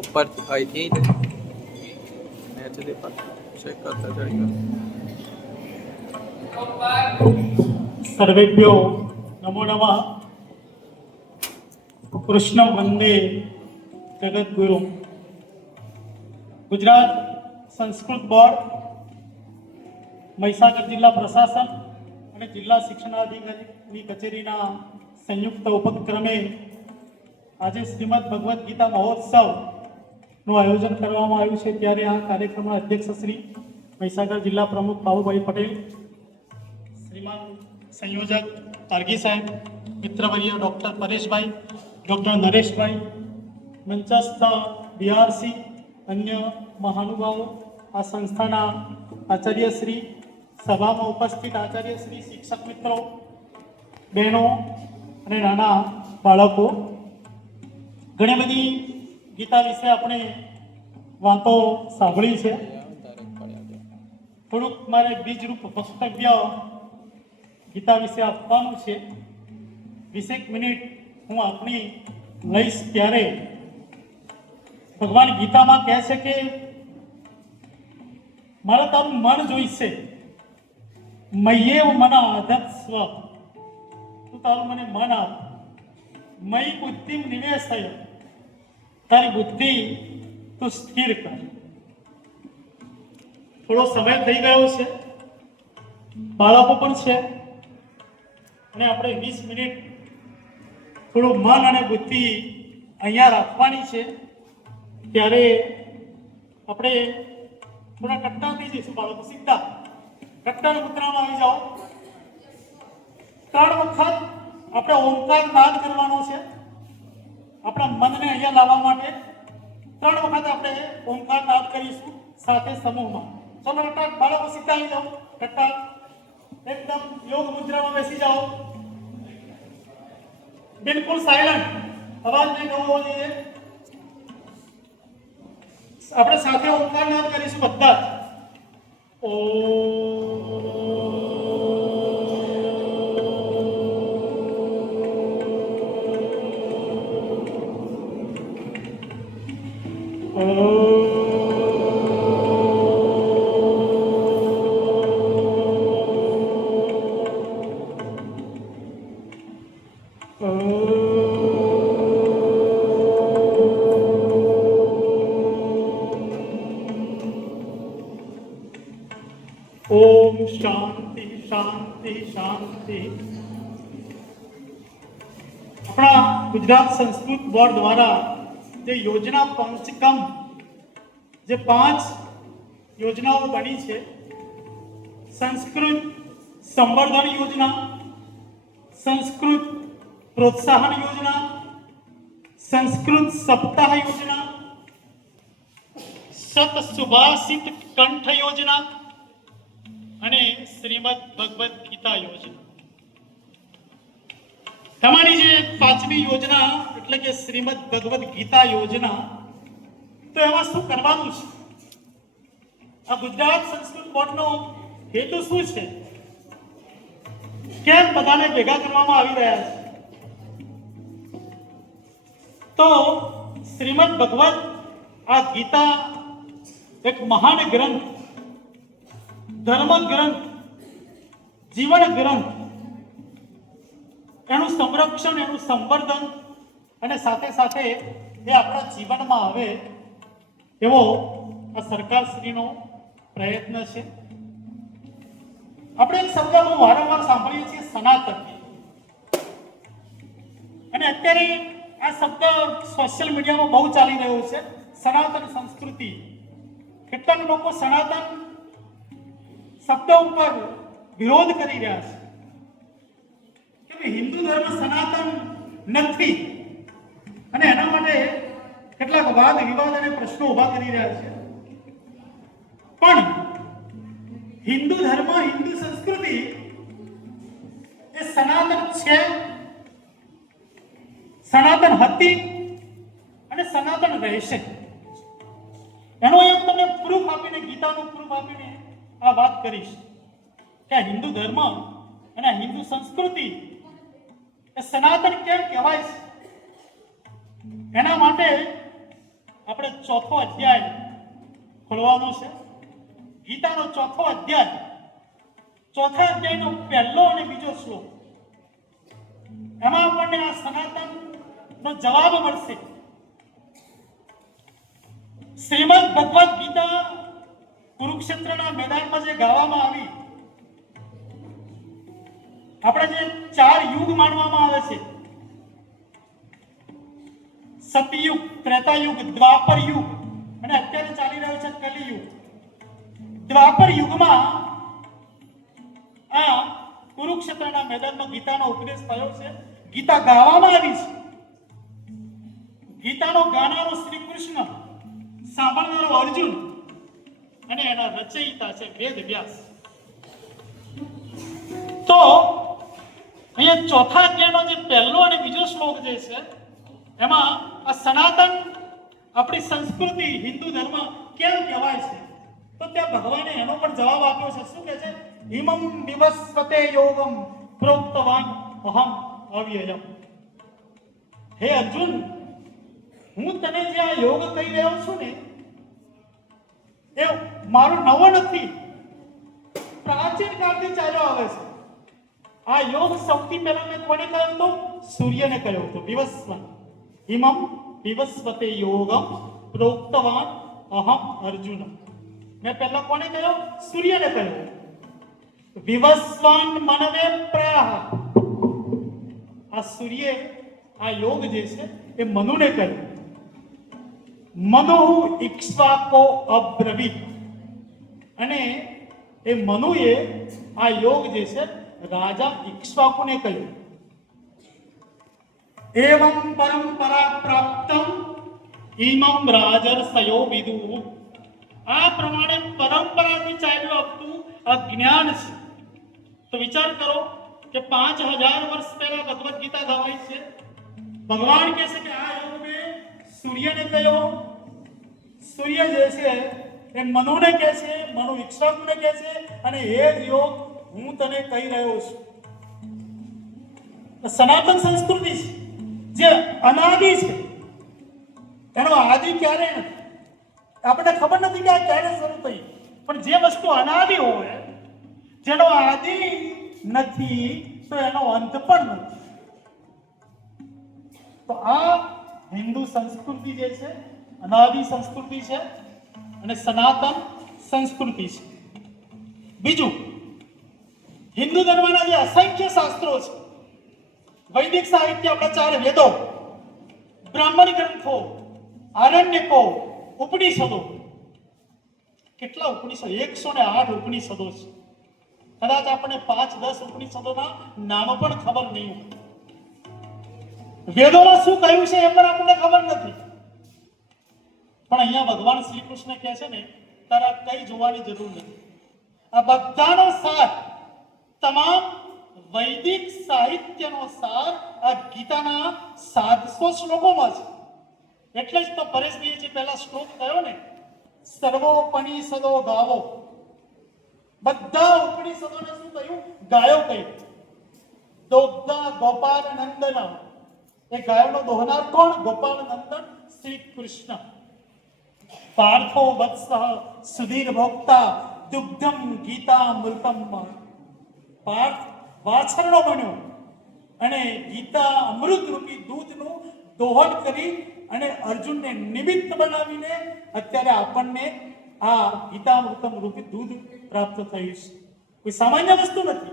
ऊपर आई थी नेचुरली पर चेक करता जाएगा। सर्वेभ्यो नमो नमः। कृष्ण वंदे जगद्गुरु। गुजरात संस्कृत बोर्ड, મહીસાગર જિલ્લા પ્રશાસન અને જિલ્લા શિક્ષણાધિકારીની કચેરીના સંયુક્ત ઉપક્રમે આજે શ્રીમદ ભગવદ્ ગીતા મહોત્સવનું આયોજન કરવામાં આવ્યું છે। ત્યારે આ કાર્યક્રમના અધ્યક્ષ શ્રી મહીસાગર જિલ્લા પ્રમુખ બાબુભાઈ પટેલ, શ્રીમાન સંયોજક પારગી સાહેબ, મિત્રવર્ય ડૉક્ટર પરેશભાઈ, ડૉક્ટર નરેશભાઈ, મંચસ્થ બીઆરસી, અન્ય મહાનુભાવો, આ સંસ્થાના આચાર્યશ્રી, સભામાં ઉપસ્થિત આચાર્યશ્રી, શિક્ષક મિત્રો, બહેનો અને નાના બાળકો, ઘણી બધી ગીતા વિશે આપણે વાતો સાંભળી છે। થોડુંક મારે બીજરૂપ વક્તવ્ય ગીતા વિશે આપવાનું છે। 20 મિનિટ હું આપણી લઈશ। ત્યારે ભગવાન ગીતામાં કહે છે કે મારે તારું મન જોઈશે, મય્યેવ મન આધત્સ્વ, તું તારું મને મન આપ, મયી બુદ્ધિ નિવેશય, તારી બુદ્ધિ તું સ્થિર કર। થોડો સમય થઈ ગયો છે, બાળકો પણ છે અને આપણે 20 મિનિટ થોડું મન અને બુદ્ધિ અહીંયા રાખવાની છે। ત્યારે આપણે થોડા કટ્ટા થઈ જઈશું બાળકો, સીધા કટ્ટાના મુદ્રામાં આવી જાઓ। 3 વખત આપણે ઓમકાર નાદ કરવાનો છે આપણા મનને અહીંયા લાવવા માટે। 3 વખત આપણે ઓમકાર નાદ કરીશું સાથે સમૂહમાં। ચલો કટ્ટા, બાળકો સીધા આવી જાઓ, કટ્ટા એકદમ યોગ મુદ્રામાં બેસી જાઓ, બિલકુલ સાયલન્ટ, અવાજ નહીં કરવો જોઈએ। આપણે સાથે ઓમકાર નાદ કરીશું બધા જ। ओम शांति शांति शांति। अपना गुजरात संस्कृत बोर्ड द्वारा जो योजना पंचकम, जो 5 योजनाओं बनी है, संस्कृत संवर्धन योजना, संस्कृत प्रोत्साहन योजना, संस्कृत सप्ताह योजना, सत सुभाषित कंठ योजना અને શ્રીમદ ભગવદ્ ગીતા યોજના। તમારી જે 5મી યોજના એટલે કે શ્રીમદ ભગવદ્ ગીતા યોજના, તો એમાં શું કરવાનું છે? આ ગુજરાત સંસ્કૃત બોર્ડનો હેતુ શું છે? કેમ બધાને ભેગા કરવામાં આવી રહ્યા છે? તો શ્રીમદ ભગવદ્ આ ગીતા એક મહાન ગ્રંથ, ધર્મ ગ્રંથ, જીવન ગ્રંથ, એનું સંરક્ષણ, એનું સંવર્ધન અને સાથે સાથે એ આપણા જીવનમાં આવે એવો આ સરકારશ્રીનો પ્રયત્ન છે। આપણે એક શબ્દ બહુ વારંવાર સાંભળીએ છીએ, સનાતન, અને અત્યારે આ શબ્દ સોશિયલ મીડિયામાં બહુ ચાલી રહ્યો છે, સનાતન સંસ્કૃતિ। કેટલાક લોકો સનાતન શબ્દ ઉપર વિરોધ કરી રહ્યા છે કે હિન્દુ ધર્મ સનાતન નથી, અને એના માટે કેટલાક વાદ વિવાદ અને પ્રશ્નો ઉભા કરી રહ્યા છે। પણ હિન્દુ ધર્મ, હિન્દુ સંસ્કૃતિ એ સનાતન છે, સનાતન હતી અને સનાતન રહેશે। એનો એક તમને પ્રૂફ આપીને, ગીતાનું પ્રૂફ આપીને આ વાત કરીશ કે હિન્દુ ધર્મ અને હિન્દુ સંસ્કૃતિ એ સનાતન કેમ કહેવાય છે। એના માટે આપણે ચોથો અધ્યાય ખોલવાનો છે. ગીતાનો ચોથો અધ્યાય, ચોથા અધ્યાયનો પહેલો અને બીજો શ્લોક. એમાં આપણને આ સનાતન નો જવાબ મળશે. શ્રીમદ ભગવદ ગીતા કુરુક્ષેત્રના મેદાનમાં જે ગાવામાં આવી, આપણે જે 4 યુગ માનવામાં આવે છે, સતયુગ, ત્રેતાયુગ, દ્વાપર યુગ અને અત્યારે ચાલી રહ્યો છે કલિયુગ. દ્વાપર યુગમાં આ કુરુક્ષેત્રના મેદાનમાં ગીતાનો ઉપદેશ થયો છે, ગીતા ગાવામાં આવી છે. ગીતાનો ગાનારો શ્રી કૃષ્ણ, સાંભળનારો અર્જુન અને એના રચયિતા છે વેદ વ્યાસ. તો અહીંયા ચોથા અધ્યાયનો જે પહેલો અને બીજો શ્લોક જે છે, એમાં આ સનાતન આપણી સંસ્કૃતિ હિન્દુ ધર્મ કેમ કહેવાય છે, તો ત્યાં ભગવાને એનો પણ જવાબ આપ્યો છે. શું કહે છે? હિમમ વિવસ્વતે યોગમ પ્રોક્તવાન અહમ અવ્યયમ. હે અર્જુન, હું તને જે આ યોગ કહી રહ્યો છું ને, એ મારો નવો નથી, પ્રાચીન કાળથી ચાલ્યો આવે છે. આ યોગ સૌથી પહેલા મેં કોને કહ્યો હતો? સૂર્યને કહ્યો હતો. વિવસ્વન હિમમ વિવસ્વતે યોગમ પ્રોક્તવાન અહમ અર્જુન. મેં પહેલા કોને કહ્યો? સૂર્યને કહ્યો. વિવસ્વાન મનવે પ્રાહ. આ સૂર્ય આ યોગ જે છે એ મનુને કહ્યો. મનુ ઇક્ષ્વાકો અબ્રવીત. અને એ મનુએ આ યોગ જે છે રાજા ઇક્ષ્વાકુને કહ્યું. એવં પરંપરા પ્રાપ્તમ ઇમમ રાજર્ષયો વિદુ. આ પ્રમાણે પરંપરાથી ચાલ્યું આવતું આ જ્ઞાન છે. તો વિચાર કરો કે 5000 વર્ષ પહેલા ભગવદ ગીતા ગવાય છે. ભગવાન કહે છે કે આ યોગ મેં સૂર્યને કહ્યો. સૂર્ય જે છે એ મનુને કહે છે, મનુ ઇક્ષ્વાકુને કહે છે, અને એ જ યોગ હું તને કહી રહ્યો છું. સનાતન સંસ્કૃતિ છે જે અનાદિ છે, એનો આદિ ક્યારે નથી. આપણને ખબર નથી કે આ ક્યારે શરૂ થઈ, પણ જે વસ્તુ અનાદિ હોય, જેનો આદિ નથી, તો એનો અંત પણ નથી. તો આ હિન્દુ સંસ્કૃતિ જે છે અનાદિ સંસ્કૃતિ છે અને સનાતન સંસ્કૃતિ છે. બીજું, હિન્દુ ધર્મના જે અસંખ્ય શાસ્ત્રો છે, વૈદિક સાહિત્ય, આપણા 4 વેદો, બ્રાહ્મણ ગ્રંથો, આરણ્યકો, ઉપનિષદો. કેટલા ઉપનિષદ? 108 ઉપનિષદો છે. કદાચ આપણને 5-10 ઉપનિષદોના નામ પણ ખબર નહીં હોય. વેદોમાં શું કહ્યું છે એ પણ આપણને ખબર નથી. પણ અહીંયા ભગવાન શ્રી કૃષ્ણ કહે છે ને, તારા કઈ જોવાની જરૂર નથી. આ બધાનો સાર, તમામ વૈદિક સાહિત્યનો સાર આ ગીતાના 700 શ્લોકોમાં છે. એટલે જ તો પરેશભાઈએ જે પહેલા શ્લોક કયો ને, સર્વોપનિષદો ગાવો. બધા ઉપનિષદોને શું કહ્યું? ગાયો કહ્યું. દોગ્ધા ગોપાલ નંદન. એ ગાયોનો દોહનાર કોણ? ગોપાલ નંદન શ્રી કૃષ્ણ. પાર્થો વત્સ સુધીર ભોક્તા દુગ્ધમ ગીતા મૃતમ. પાર્થ વાછરડો બન્યો અને ગીતા અમૃત રૂપી દૂધનું દોહન કરી અને અર્જુનને નિમિત્ત બનાવીને અત્યારે આપણને આ ગીતામૃતમ રૂપી દૂધ પ્રાપ્ત થયું છે. કોઈ સામાન્ય વસ્તુ નથી.